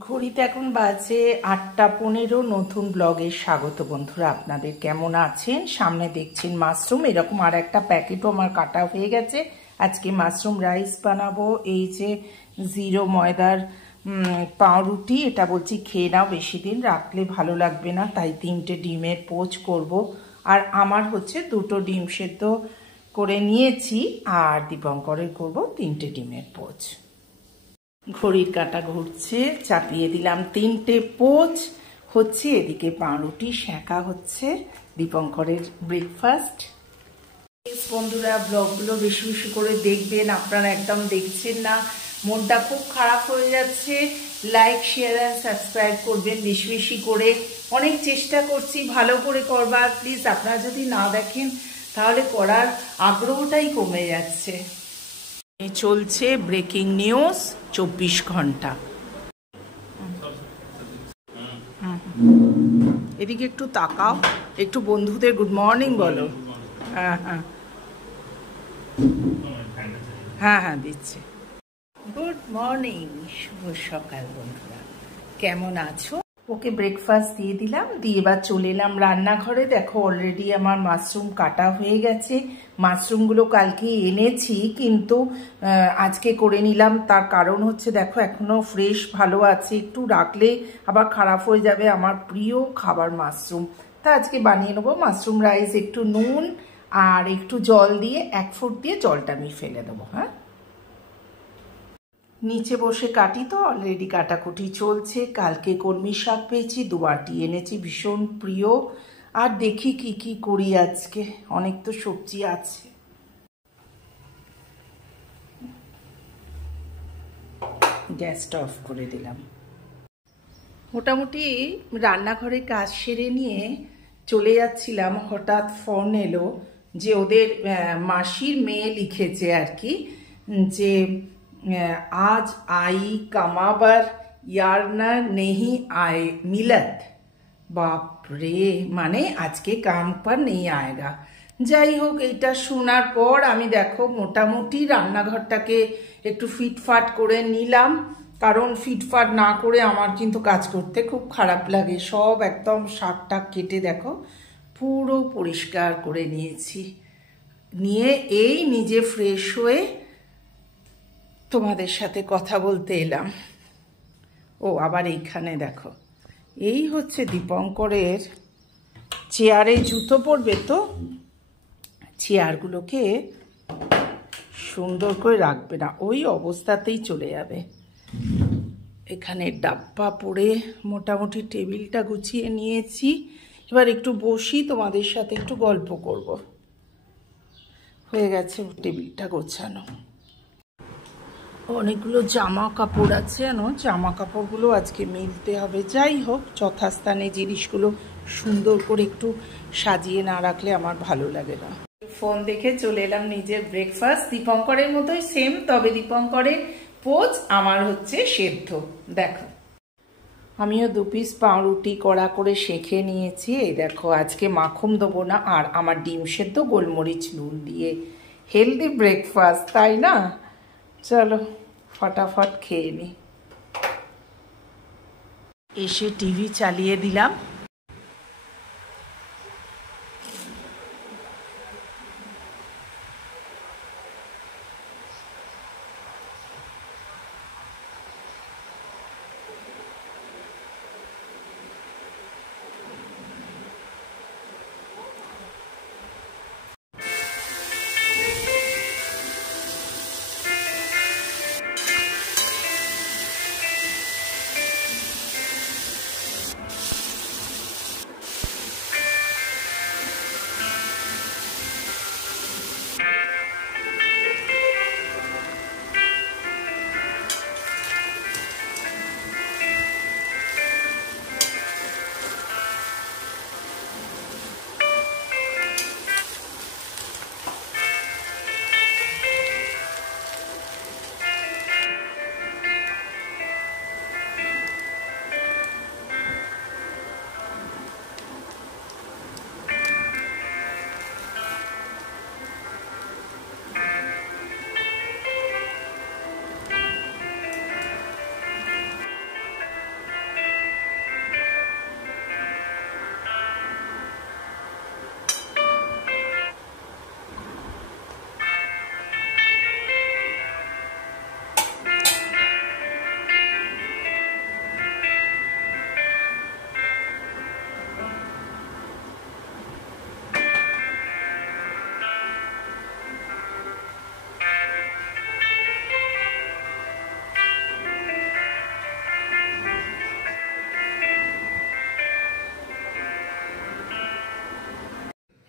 ঘড়িতে এখন বাজে ৮টা ১৫। নতুন ব্লগে স্বাগত বন্ধুরা। আপনাদের কেমন আছেন? সামনে দেখছেন মাশরুম, এরকম আর একটা প্যাকেটও আমার কাটা হয়ে গেছে। আজকে মাশরুম রাইস বানাবো। এই যে 0 ময়দার পাউরুটি, এটা বলছি খেয়ে নাও, বেশি দিন রাখলে ভালো লাগবে না, তাই 3টে ডিমের পোচ করব। আর আমার হচ্ছে 2টো ডিম সেদ্ধ করে নিয়েছি, আর দীপঙ্করের করব 3টে ডিমের পোচ। ঘড়ির কাঁটা ঘুরছে, চাপিয়ে দিলাম 3টে পোচ হচ্ছে। এদিকে পাউরুটি সেঁকা হচ্ছে, দীপঙ্করের ব্রেকফাস্ট। বন্ধুরা, ব্লগগুলো বেশি বেশি করে দেখবেন, আপনারা একদম দেখছেন না, মনটা খুব খারাপ হয়ে যাচ্ছে। লাইক, শেয়ার আর সাবস্ক্রাইব করবেন বেশি বেশি করে। অনেক চেষ্টা করছি ভালো করে করবার, প্লিজ আপনারা যদি না দেখেন তাহলে করার আগ্রহটাই কমে যাচ্ছে। চলছে ব্রেকিং নিউজ 24 ঘন্টা। এদিকে একটু তাকাও, একটু বন্ধুদের গুড মর্নিং বলো। হ্যাঁ হ্যাঁ হ্যাঁ হ্যাঁ দিচ্ছে। গুড মর্নিং, শুভ সকাল বন্ধুরা, কেমন আছো? ওকে ব্রেকফাস্ট দিয়ে দিলাম, দিয়ে এবার চলে এলাম রান্নাঘরে। দেখো অলরেডি আমার মাশরুম কাটা হয়ে গেছে। মাশরুমগুলো কালকে এনেছি, কিন্তু আজকে করে নিলাম। তার কারণ হচ্ছে দেখো এখনো ফ্রেশ ভালো আছে, একটু রাখলে আবার খারাপ হয়ে যাবে। আমার প্রিয় খাবার মাশরুম, তা আজকে বানিয়ে নেবো মাশরুম রাইস। একটু নুন আর একটু জল দিয়ে 1 ফুট দিয়ে জলটা আমি ফেলে দেবো। হ্যাঁ, নিচে বসে কাটি তো, অলরেডি কাটাকুটি চলছে। কালকে কলমি শাক পেয়েছি, 2 বাটি এনেছি, ভীষণ প্রিয়। আর দেখি কি কি করি আজকে, অনেক তো সবজি আছে। গ্যাসটা অফ করে দিলাম। মোটামুটি রান্নাঘরে কাজ সেরে নিয়ে চলে যাচ্ছিলাম, হঠাৎ ফোন এলো যে ওদের মাসির মেয়ে লিখেছে আর কি, যে आज आई कमाबर यारना नहीं आए मिलत। बाप रे, মানে আজকে কাম पर नहीं आएगा। যাই হোক, এইটা শোনার পর আমি দেখো মোটামুটি রান্নাঘরটাকে একটু ফিটফাট করে নিলাম, কারণ ফিটফাট না করে আমার কিন্তু কাজ করতে খুব খারাপ লাগে। সব একদম শাক টাক কেটে দেখো পুরো পরিষ্কার করে নিয়েছি। নিয়ে এই নিজে ফ্রেশ হয়ে তোমাদের সাথে কথা বলতে এলাম। ও আবার এইখানে দেখো, এই হচ্ছে দীপঙ্করের চেয়ারে জুতো পড়বে, তো চেয়ারগুলোকে সুন্দর করে রাখবে না, ওই অবস্থাতেই চলে যাবে। এখানে ডাব্বা পড়ে মোটামুটি টেবিলটা গুছিয়ে নিয়েছি। এবার একটু বসি, তোমাদের সাথে একটু গল্প করব। হয়ে গেছে টেবিলটা গোছানো। অনেকগুলো জামা কাপড় আছে, জামা কাপড়গুলো আজকে মিলতে হবে। যাই হোক, যথাস্থানে জিনিসগুলো সুন্দর করে একটু সাজিয়ে না রাখলে আমার ভালো লাগে না। ফোন দেখে চলে এলাম নিজের ব্রেকফাস্ট, দীপঙ্করের মতোই সেম, তবে দীপঙ্করের পোচ, আমার হচ্ছে সেদ্ধ। দেখো আমিও 2 পিস পাউরুটি কড়া করে সেঁকে নিয়েছি। এই দেখো, আজকে মাখন দেবো না, আর আমার ডিম সেদ্ধ গোলমরিচ নুন দিয়ে। হেলদি ব্রেকফাস্ট, তাই না? চলো ফটাফট খেয়ে নি। এসে টিভি চালিয়ে দিলাম।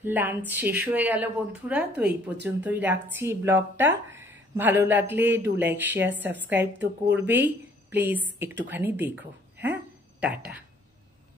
লাঞ্চ শেষ হয়ে গেল বন্ধুরা, তো এই পর্যন্তই রাখছি ব্লগটা। ভালো লাগলে ডু লাইক শেয়ার সাবস্ক্রাইব তো করবেই, প্লিজ একটুখানি দেখো। হ্যাঁ, টাটা।